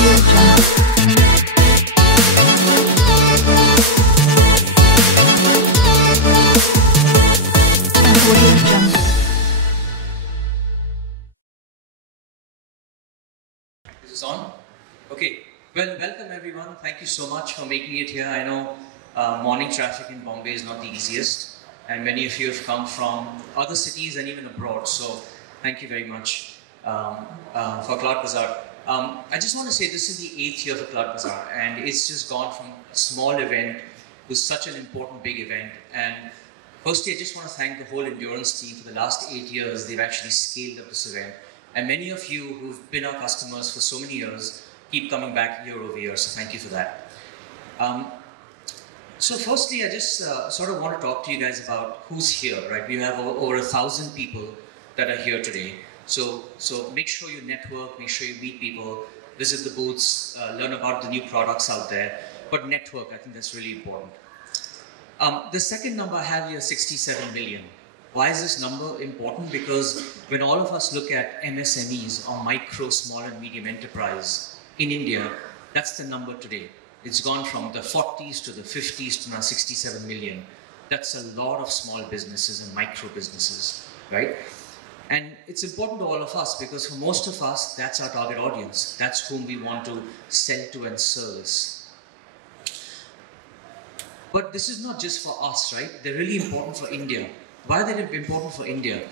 Is this on? Okay. Well, welcome everyone. Thank you so much for making it here. I know morning traffic in Bombay is not the easiest, and many of you have come from other cities and even abroad. So, thank you very much for Cloudbazaar. I just want to say this is the 8th year for Cloudbazaar, and it's just gone from a small event to such an important big event. And firstly, I just want to thank the whole endurance team for the last 8 years. They've actually scaled up this event. And many of you who've been our customers for so many years keep coming back year over year, so thank you for that. So firstly, I just sort of want to talk to you guys about who's here, right? We have over 1,000 people that are here today. So make sure you network, make sure you meet people, visit the booths, learn about the new products out there, but network, I think that's really important. The second number I have here, 67 million. Why is this number important? Because when all of us look at MSMEs or micro, small and medium enterprise in India, that's the number today. It's gone from the 40s to the 50s to now 67 million. That's a lot of small businesses and micro businesses, right? And it's important to all of us because for most of us, that's our target audience. That's whom we want to sell to and service. But this is not just for us, right? They're really important for India. Why are they important for India?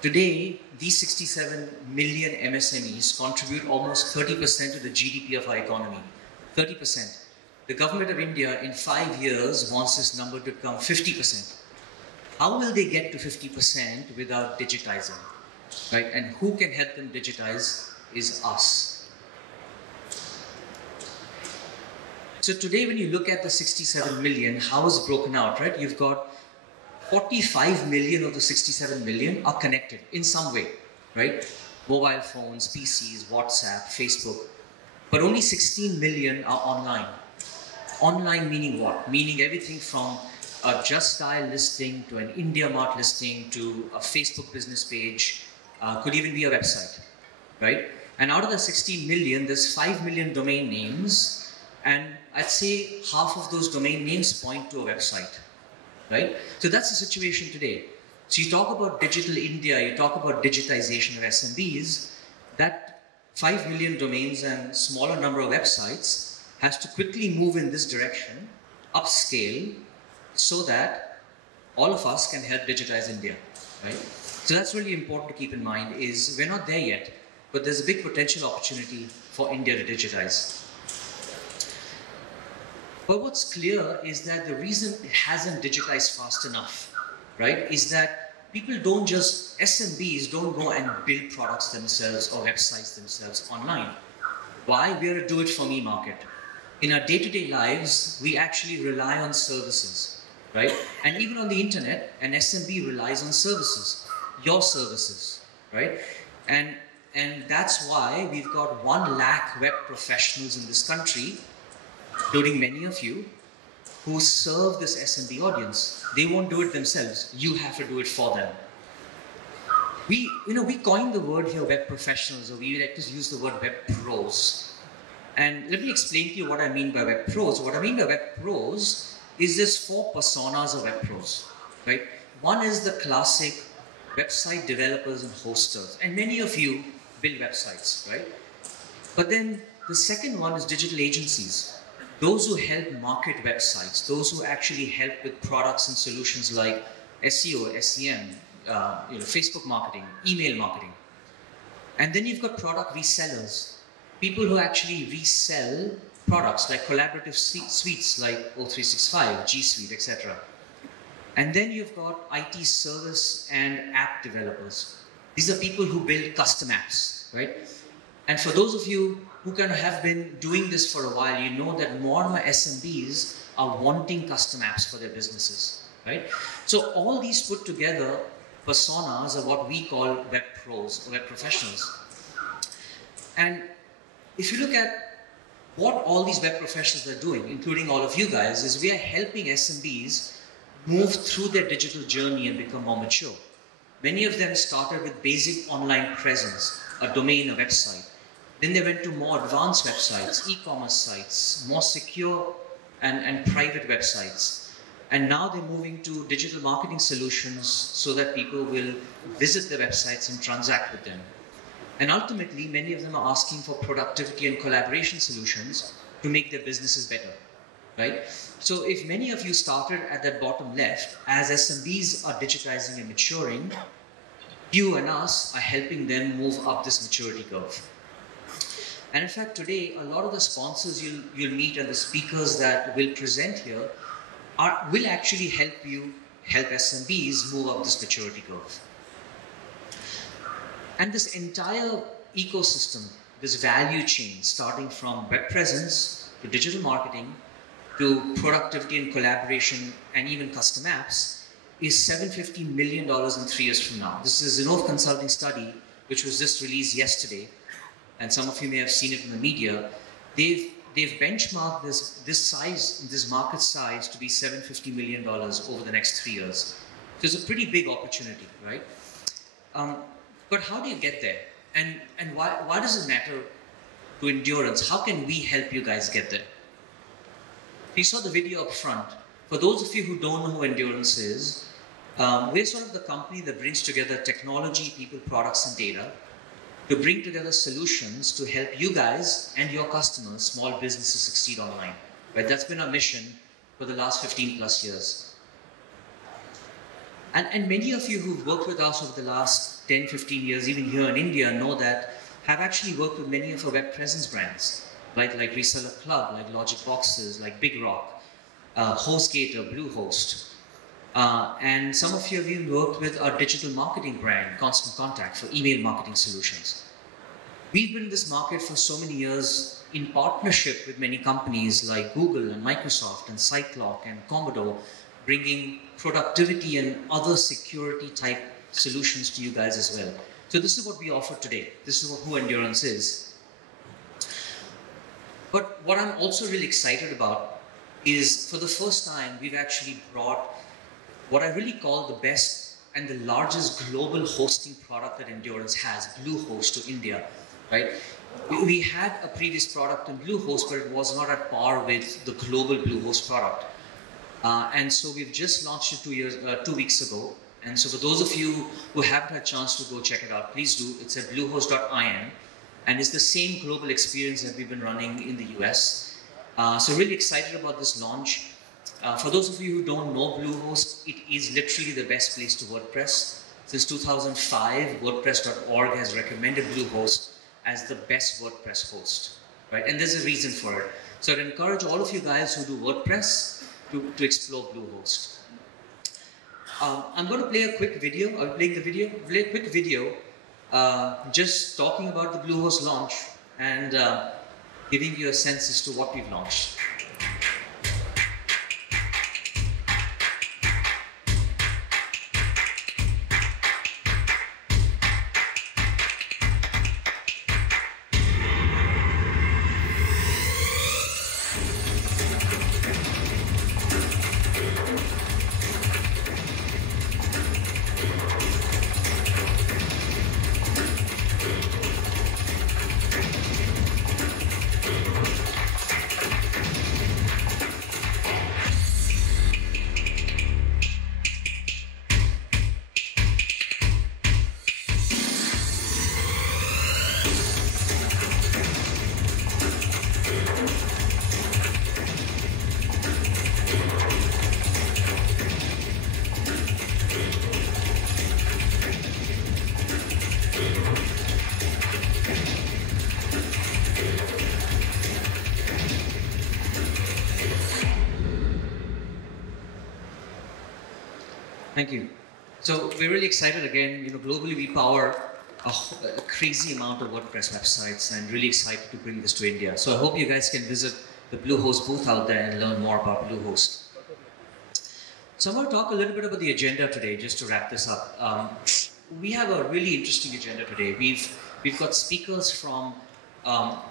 Today, these 67 million MSMEs contribute almost 30% to the GDP of our economy. 30%. The government of India in 5 years wants this number to become 50%. How will they get to 50% without digitizing? Right? And who can help them digitize is us. So today when you look at the 67 million, how is it broken out, right? You've got 45 million of the 67 million are connected in some way, right? Mobile phones, PCs, WhatsApp, Facebook. But only 16 million are online. Online meaning what? Meaning everything from a Just Dial listing to an IndiaMart listing to a Facebook business page, could even be a website, right? And out of the 16 million, there's 5 million domain names, and I'd say half of those domain names point to a website. Right? So that's the situation today. So you talk about digital India, you talk about digitization of SMBs, that 5 million domains and smaller number of websites has to quickly move in this direction, upscale, so that all of us can help digitize India, right? So that's really important to keep in mind is we're not there yet, but there's a big potential opportunity for India to digitize. But what's clear is that the reason it hasn't digitized fast enough, right, is that people don't just, SMBs don't go and build products themselves or websites themselves online. Why? We're a do-it-for-me market. In our day-to-day lives, we actually rely on services, right? And even on the internet, an SMB relies on services, your services, right? And that's why we've got 1 lakh web professionals in this country, including many of you, who serve this SMB audience. They won't do it themselves. You have to do it for them. We coined the word here, web professionals, or we like to use the word web pros. And let me explain to you what I mean by web pros. What I mean by web pros is there's 4 personas of web pros, right? One is the classic website developers and hosters. And many of you build websites, right? But then the second one is digital agencies. Those who help market websites, those who actually help with products and solutions like SEO, SEM, Facebook marketing, email marketing. And then you've got product resellers, people who actually resell products like collaborative suites like O365, G Suite, etc. And then you've got IT service and app developers. These are people who build custom apps, right? And for those of you who kind of have been doing this for a while, you know that more and more SMBs are wanting custom apps for their businesses, right? So all these put together, personas are what we call web pros, or web professionals. And if you look at what all these web professionals are doing, including all of you guys, is we are helping SMBs move through their digital journey and become more mature. Many of them started with basic online presence, a domain, a website. Then they went to more advanced websites, e-commerce sites, more secure and private websites. And now they're moving to digital marketing solutions so that people will visit the websites and transact with them. And ultimately, many of them are asking for productivity and collaboration solutions to make their businesses better, right? So if many of you started at that bottom left, as SMBs are digitizing and maturing, you and us are helping them move up this maturity curve. And in fact, today, a lot of the sponsors you'll meet and the speakers that will present here will actually help SMBs move up this maturity curve. And this entire ecosystem, this value chain, starting from web presence to digital marketing to productivity and collaboration and even custom apps, is $750 million in 3 years from now. This is a Zinnov Consulting study, which was just released yesterday, and some of you may have seen it in the media. They've benchmarked this market size to be $750 million over the next 3 years. So it's a pretty big opportunity, right? But how do you get there? And why does it matter to Endurance? How can we help you guys get there? You saw the video up front. For those of you who don't know who Endurance is, we're sort of the company that brings together technology, people, products, and data to bring together solutions to help you guys and your customers, small businesses, succeed online. Right? That's been our mission for the last 15 plus years. And many of you who've worked with us over the last 10, 15 years, even here in India, know that have actually worked with many of our web presence brands, like Reseller Club, like Logic Boxes, like Big Rock, HostGator, Bluehost. And some of you have even worked with our digital marketing brand, Constant Contact, for email marketing solutions. We've been in this market for so many years in partnership with many companies like Google and Microsoft and Cyclock and Commodore, bringing productivity and other security type solutions to you guys as well. So this is what we offer today. This is who Endurance is. But what I'm also really excited about is, for the first time, we've actually brought what I really call the best and the largest global hosting product that Endurance has, Bluehost, to India, right? We had a previous product in Bluehost, but it was not at par with the global Bluehost product. And so we've just launched it 2 weeks ago. And so for those of you who haven't had a chance to go check it out, please do. It's at bluehost.in. And it's the same global experience that we've been running in the US. So really excited about this launch. For those of you who don't know Bluehost, it is literally the best place to WordPress. Since 2005, WordPress.org has recommended Bluehost as the best WordPress host, right? And there's a reason for it. So I'd encourage all of you guys who do WordPress to explore Bluehost. I'm going to play a quick video. I'll play a quick video, just talking about the Bluehost launch and giving you a sense as to what we've launched. Thank you. So we're really excited again. Globally we power a crazy amount of WordPress websites, and really excited to bring this to India. So I hope you guys can visit the Bluehost booth out there and learn more about Bluehost. So I'm going to talk a little bit about the agenda today, just to wrap this up. We have a really interesting agenda today. We've got speakers from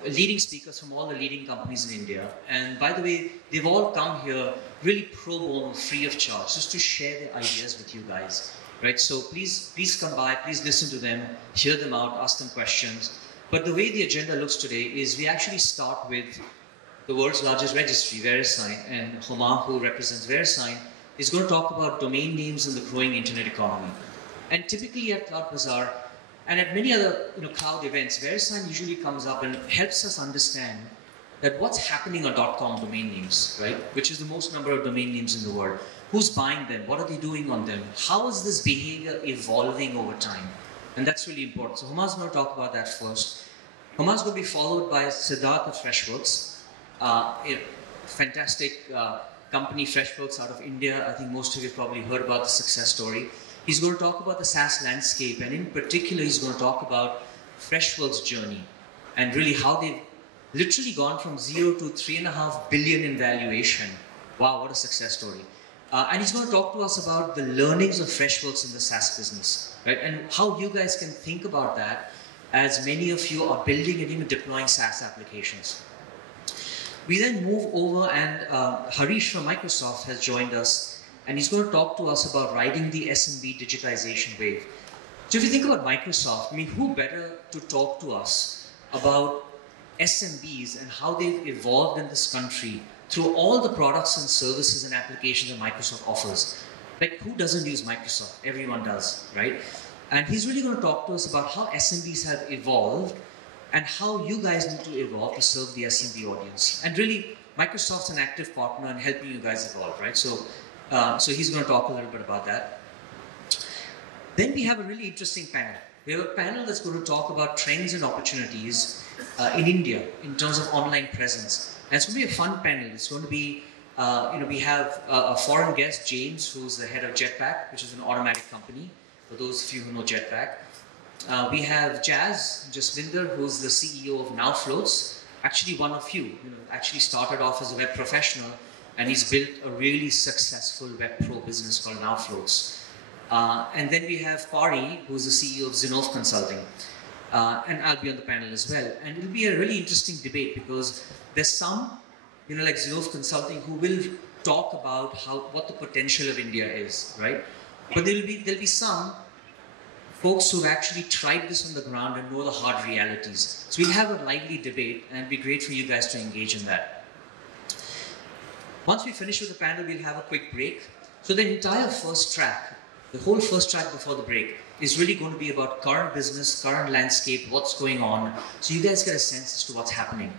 leading speakers from all the leading companies in India. And by the way, they've all come here really pro bono, free of charge, just to share their ideas with you guys, right? So please come by, please listen to them, hear them out, ask them questions. But the way the agenda looks today is we actually start with the world's largest registry, Verisign, and Homa, who represents Verisign, is going to talk about domain names in the growing internet economy. And typically at Cloudbazaar and at many other cloud events, Verisign usually comes up and helps us understand that what's happening on .com domain names, right? Which is the most number of domain names in the world. Who's buying them? What are they doing on them? How is this behavior evolving over time? And that's really important. So Huma's going to talk about that first. Huma's going to be followed by Siddharth of Freshworks, a fantastic company, Freshworks, out of India. I think most of you probably heard about the success story. He's going to talk about the SaaS landscape, and in particular, he's going to talk about Freshworks' journey and really how they've literally gone from 0 to 3.5 billion in valuation. Wow, what a success story. And he's going to talk to us about the learnings of Freshworks in the SaaS business, right? And how you guys can think about that as many of you are building and even deploying SaaS applications. We then move over, and Harish from Microsoft has joined us, and he's going to talk to us about riding the SMB digitization wave. So if you think about Microsoft, I mean, who better to talk to us about SMBs and how they've evolved in this country through all the products and services and applications that Microsoft offers. Like, who doesn't use Microsoft? Everyone does, right? And he's really going to talk to us about how SMBs have evolved and how you guys need to evolve to serve the SMB audience. And really, Microsoft's an active partner in helping you guys evolve, right? So he's going to talk a little bit about that. Then we have a really interesting panel. We have a panel that's going to talk about trends and opportunities in India in terms of online presence. And it's going to be a fun panel. It's going to be, we have a foreign guest, James, who's the head of Jetpack, which is an automatic company, for those of you who know Jetpack. We have Jazz Jaswinder, who's the CEO of NowFloats, actually one of you, actually started off as a web professional, and he's built a really successful web pro business called NowFloats. And then we have Pari, who's the CEO of Zinnov Consulting. And I'll be on the panel as well. And it'll be a really interesting debate because there's some, like Zinnov Consulting, who will talk about what the potential of India is, right? But there'll be some folks who've actually tried this on the ground and know the hard realities. So we'll have a lively debate, and it'd be great for you guys to engage in that. Once we finish with the panel, we'll have a quick break. So the entire first track, the whole first track before the break, is really going to be about current business, current landscape, what's going on, so you guys get a sense as to what's happening.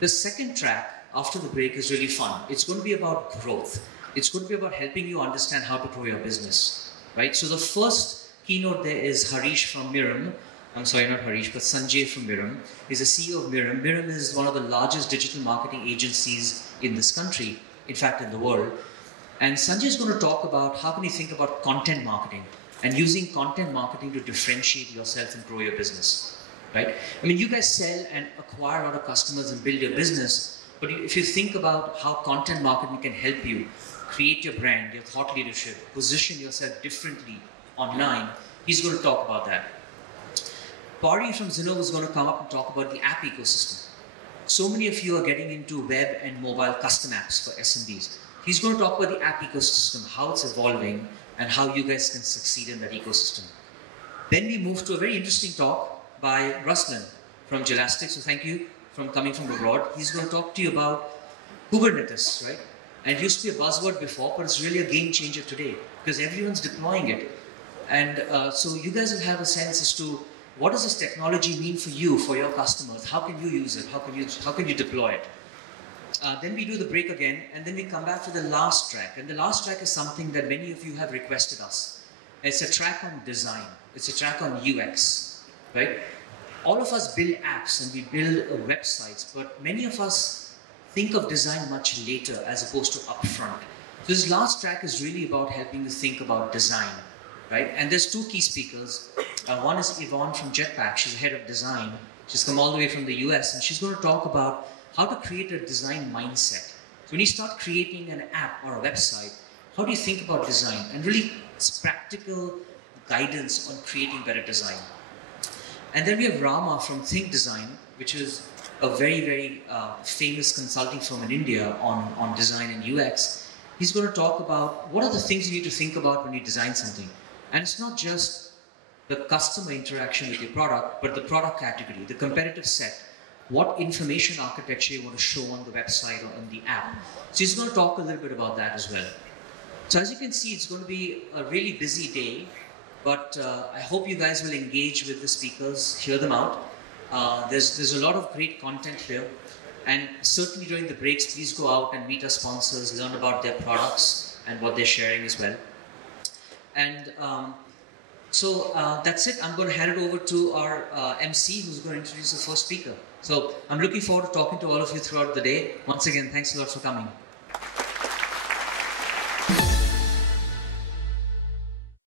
The second track, after the break, is really fun. It's going to be about growth. It's going to be about helping you understand how to grow your business, right? So the first keynote there is Harish from Mirum. I'm sorry, not Harish, but Sanjay from Mirum. He's the CEO of Mirum. Mirum is one of the largest digital marketing agencies in this country, in fact, in the world. And Sanjay is going to talk about how can you think about content marketing and using content marketing to differentiate yourself and grow your business, right? I mean, you guys sell and acquire a lot of customers and build your business, but if you think about how content marketing can help you create your brand, your thought leadership, position yourself differently online, he's going to talk about that. Pari from Zinnov is going to come up and talk about the app ecosystem. So many of you are getting into web and mobile custom apps for SMBs. He's going to talk about the app ecosystem, how it's evolving, and how you guys can succeed in that ecosystem. Then we move to a very interesting talk by Ruslan from Jelastic. So thank you for coming from abroad. He's going to talk to you about Kubernetes, right? And it used to be a buzzword before, but it's really a game changer today because everyone's deploying it. And so you guys will have a sense as to what does this technology mean for you, for your customers? How can you use it? How can you deploy it? Then we do the break again, and then we come back to the last track. And the last track is something that many of you have requested us. It's a track on design. It's a track on UX, right? All of us build apps and we build websites, but many of us think of design much later as opposed to upfront. So this last track is really about helping you think about design, right? And there's two key speakers. One is Yvonne from Jetpack. She's head of design. She's come all the way from the US, and she's going to talk about how to create a design mindset. So when you start creating an app or a website, how do you think about design? And really, it's practical guidance on creating better design. And then we have Rama from Think Design, which is a very, very famous consulting firm in India on design and UX. He's going to talk about what are the things you need to think about when you design something. And it's not just the customer interaction with your product, but the product category, the competitive set, what information architecture you want to show on the website or in the app. So he's going to talk a little bit about that as well. So as you can see, it's going to be a really busy day, but I hope you guys will engage with the speakers, hear them out. There's a lot of great content here, and certainly during the breaks, please go out and meet our sponsors, learn about their products and what they're sharing as well. And so that's it. I'm going to hand it over to our MC, who's going to introduce the first speaker. So I'm looking forward to talking to all of you throughout the day. Once again, thanks a lot for coming.